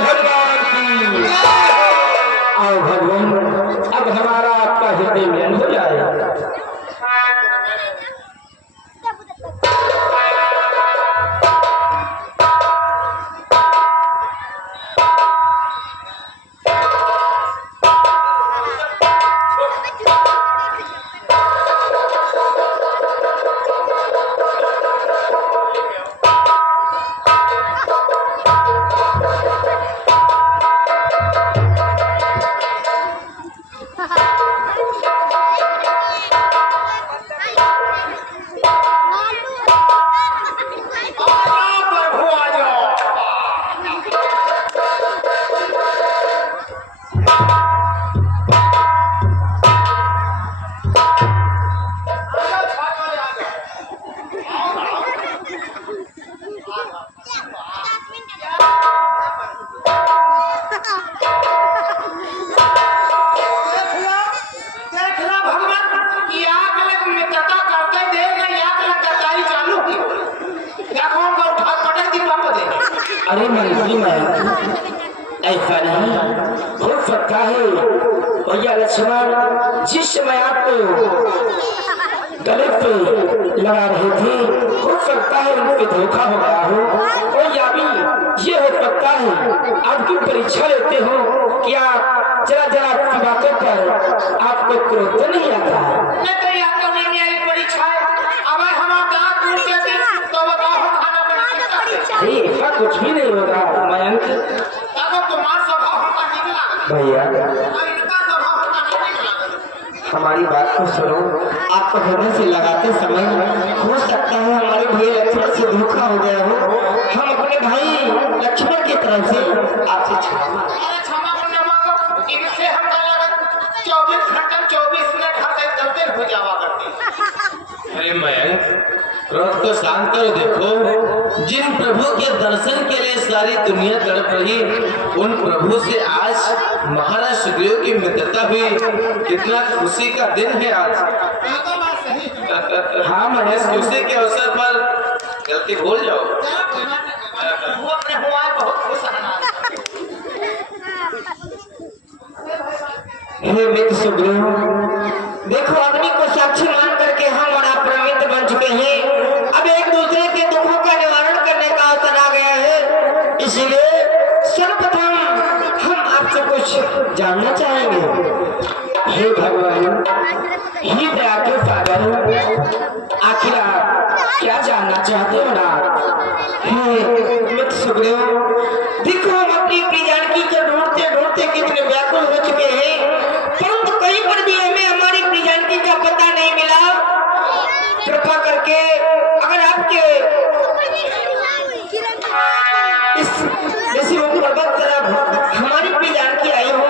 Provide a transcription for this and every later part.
भगवान की। आओ भगवान, अब हमारा आपका हृदय मिलन हो जाए। अरे मंत्री मैं ऐसा नहीं हो सकता है भैया लक्ष्मण जिस समय आपको गले पे लगा रहे थे हो सकता है उनके धोखा हो गया हो, और या भी ये हो सकता है आपकी परीक्षा लेते हो कि आप जरा जरा की बातों पर आपको क्रोध नहीं आता है। ऐसा कुछ भी नहीं होगा मयंक भैया, हमारी बात को सुनो। आपको होने से लगाते समय हो सकता है हमारे भाई लक्ष्मण से धोखा हो गया हो। हम अपने भाई लक्ष्मण की तरफ से आपसे क्षमा इनसे हम 24 घंटे 24 मिनट हर 10 दिन हो जावा करते। अरे मयंक क्रोध को शांत करो। देखो जिन प्रभु के दर्शन के लिए सारी दुनिया तड़प रही उन प्रभु से आज महाराज सुग्रीव की मित्रता हुई, कितना खुशी का दिन है आज। हाँ महेश, खुशी के अवसर पर गलती भूल जाओ। हे मित्र सुग्रीव, देखो अग्नि को साक्षी मान करके हम और आप मित्र बन चुके हैं। अब एक दूसरे के दुखों का निवारण करने का अवसर आ गया है, इसलिए सर्वप्रथम हम आपसे कुछ जानना चाहेंगे। हे भगवान, हे दया के सागर, आखिर आप क्या जानना चाहते हो ना? हे मित्र सुग्रीव, देखो हम अपनी प्रिय जानकी को ढूंढते ढूंढते कितने व्याकुल हो चुके हैं, परंतु कहीं पर भी हमें हमारी प्रिय जानकी का पता नहीं मिला। कृपा करके अगर आपके इस तरफ हमारी प्रिय जानकी आई हो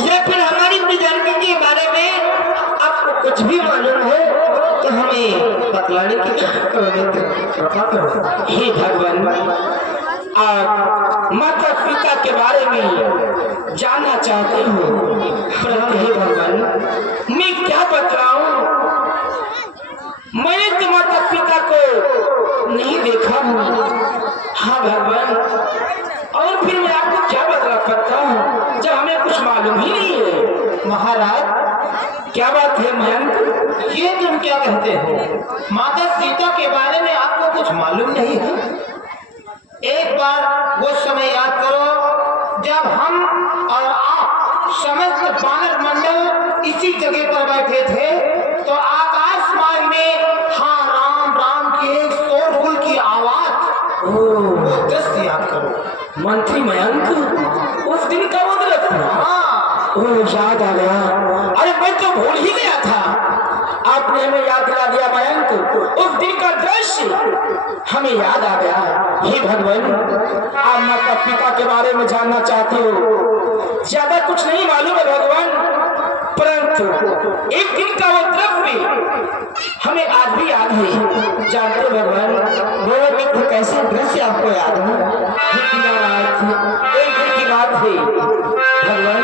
या फिर हमारी प्रिय जानकी के बारे में आपको कुछ भी मालूम हो तो हमें बतलाने की कृपा करो। हे भगवान, आप माता पिता के बारे में जानना चाहते हो, परंतु हे भगवान मैं क्या बतलाऊं? मैंने तो माता पिता को नहीं देखा हूँ। हाँ भगवान, और फिर मैं आपको क्या बतला सकता हूँ जब हमें कुछ मालूम ही नहीं है। महाराज क्या बात है मयंक, ये तुम क्या कहते हो? माता सीता के बारे में आपको कुछ मालूम नहीं है? एक बार वो समय याद करो जब हम और आप समस्त वानर मंडल इसी जगह पर बैठे थे तो आकाश मार्ग में हाँ राम राम की एक शोरगुल की आवाज। वो दृश्य याद करो। मंत्री मयंक, उस दिन का वो दृश्य? हाँ, वो याद आ गया। अरे मैं तो भूल ही गया था, आपने हमें याद दिला दिया मयंक। उस दिन का दृश्य हमें याद आ गया। हे भगवान, आप माता पिता के बारे में जानना चाहते हो, ज्यादा कुछ नहीं मालूम है भगवान, परंतु एक दिन का वो दृश्य हमें आज भी याद है। जानते हो भगवान, दोनों मित्र कैसे दृश्य आपको याद है? एक दिन की बात है भगवान,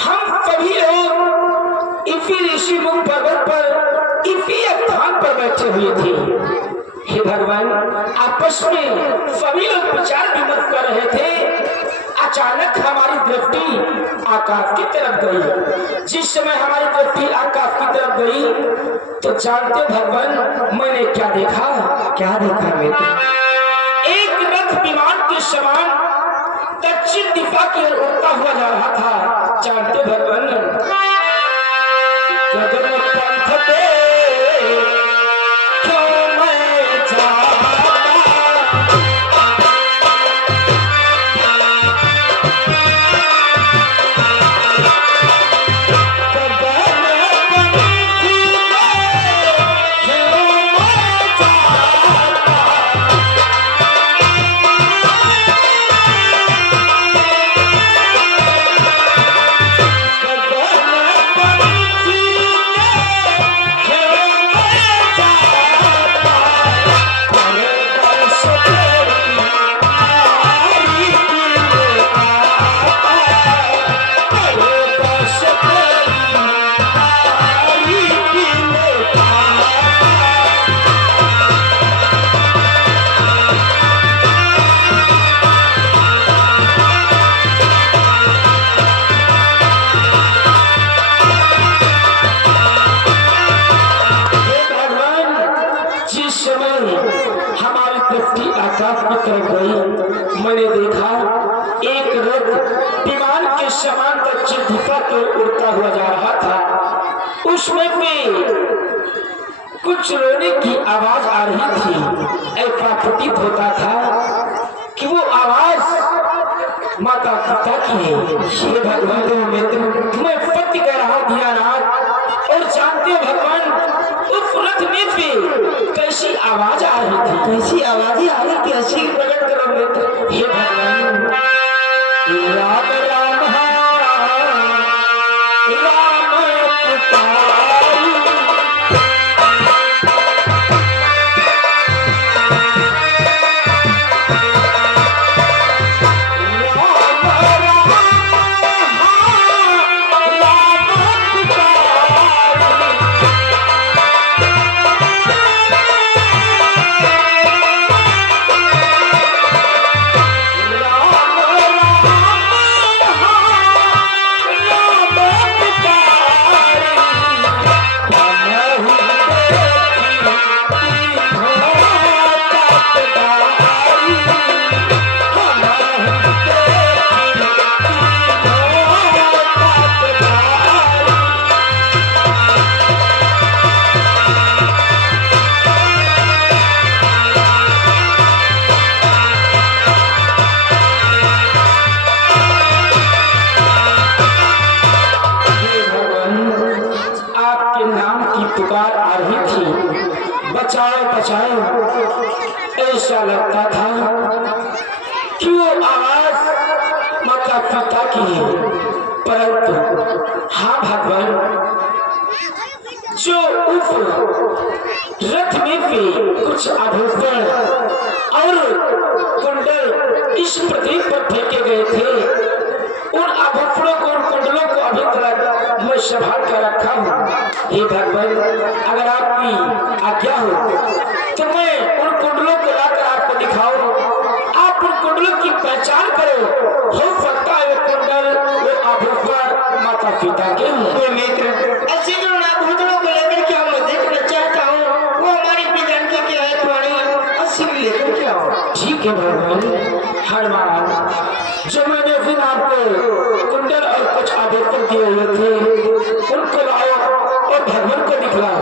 हम सभी लोग इसी ऋषि मुख पर्वत पर इसी स्थान पर बैठे हुए थे। हे भगवान, आपस में सभी लोग विचार विमर्श कर रहे थे। अचानक हमारी दृष्टि आकाश की तरफ गई। जिस समय हमारी दृष्टि आकाश की तरफ गई तो जानते भगवान मैंने क्या देखा? क्या देखा बेटे? एक रथ विमान के समान दक्षिण दिशा की ओर उड़ता हुआ जा रहा था। जानते भगवान, गगन पंथ पे क्यों मैं जाऊं? हमारी दृष्टि आकाश की तरफ गई। मैंने देखा एक रथ विमान के समान दक्षिण दिशा की ओर उड़ता हुआ जा रहा था। उसमें भी कुछ रोने की आवाज आ रही थी। ऐसा प्रतीत होता था कि वो आवाज माता पिता की है। श्री भगवान मैं सत्य कह रहा दीनानाथ। और जानते भगवान, उस रथ में से कैसी आवाज आ रही थी? कैसी आवाजें आ रही? कैसी प्रकट करो मित्र। हे भगवान, राम राम राम पुकारू। पुकार आ रही थी, बचाओ बचाओ। ऐसा लगता था कि वो आवाज माता पिता की है। परंतु हाँ भगवान, जो उस रथ में भी कुछ आभूषण और कुंडल इस पृथ्वी पर फेंके गए थे, उन आभूषणों को, उन कुंडलों को अभी तक मैं संभाल कर रखा हूँ। हे भगवान, अगर आपकी आज्ञा हो तो मैं उन कुंडलों को लाकर आपको दिखाऊं। आप उन कुंडलों की पहचान करो। हो सकता है वो कुंडल, वो आभूषण माता पिता के हों। मित्र, ऐसे जो आभूषणों को लेकर के मैं देखना चाहता हूँ, वो हमारी पिता की है तुम्हारी असीम लेकर क्या हो? ठीक है भगवान। हनुमान, जो मैंने फिर आपको कुंडल और कुछ आभूषण दिए हुए थे, उनको लाओ और भगवान को दिखलाओ।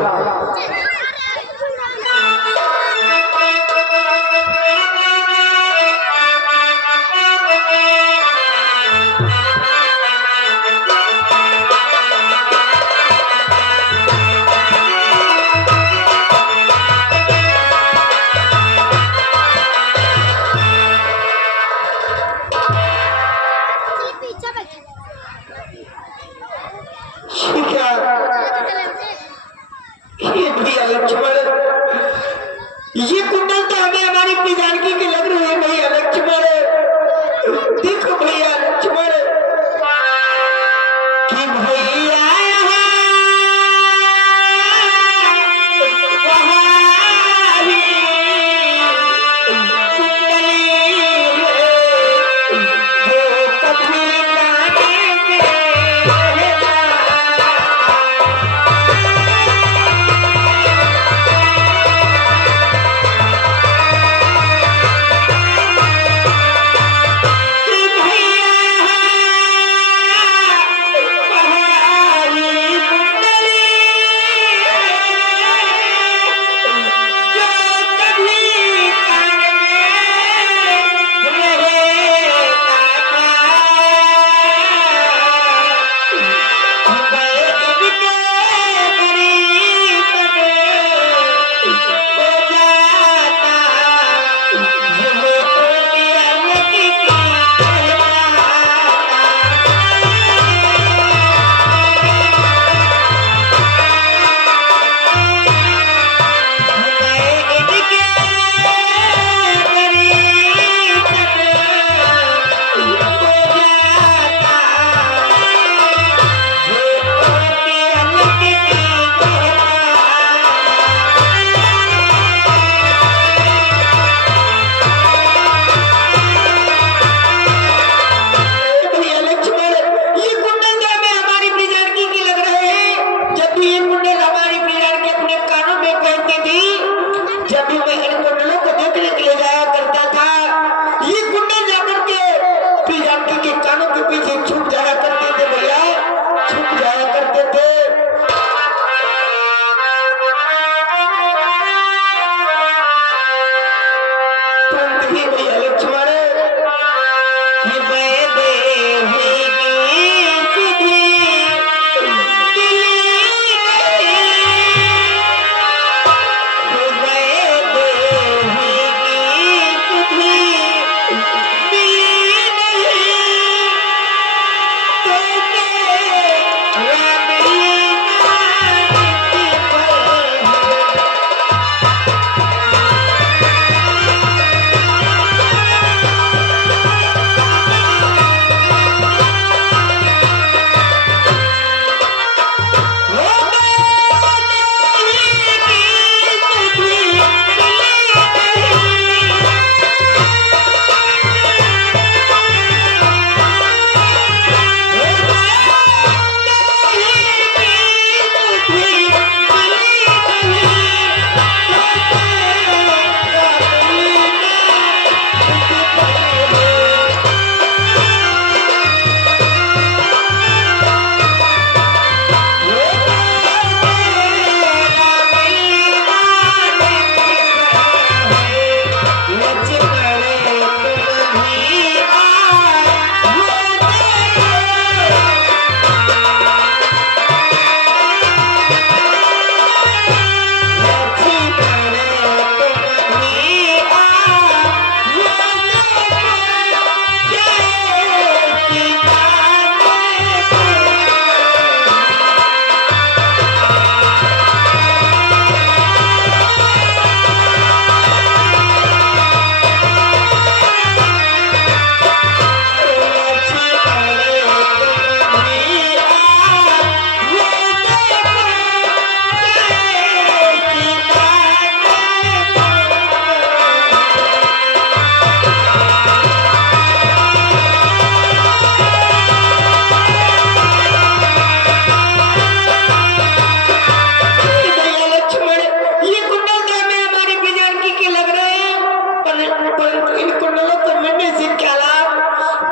इन कुंडलों को मिलने से क्या लाभ?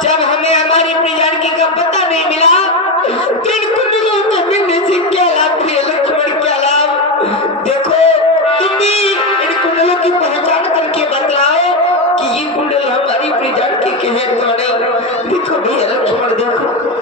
जब हमें हमारी प्रियजानकी का पता नहीं मिला तो इन कुंडलों को मिलने से क्या लाभ? प्रिय लक्ष्मण क्या लाभ? देखो तुम भी इन कुंडलों की पहचान करके बतलाओ कि ये कुंडल हमारी प्रियजानकी के हैं तो नहीं। देखो भैया लक्ष्मण देखो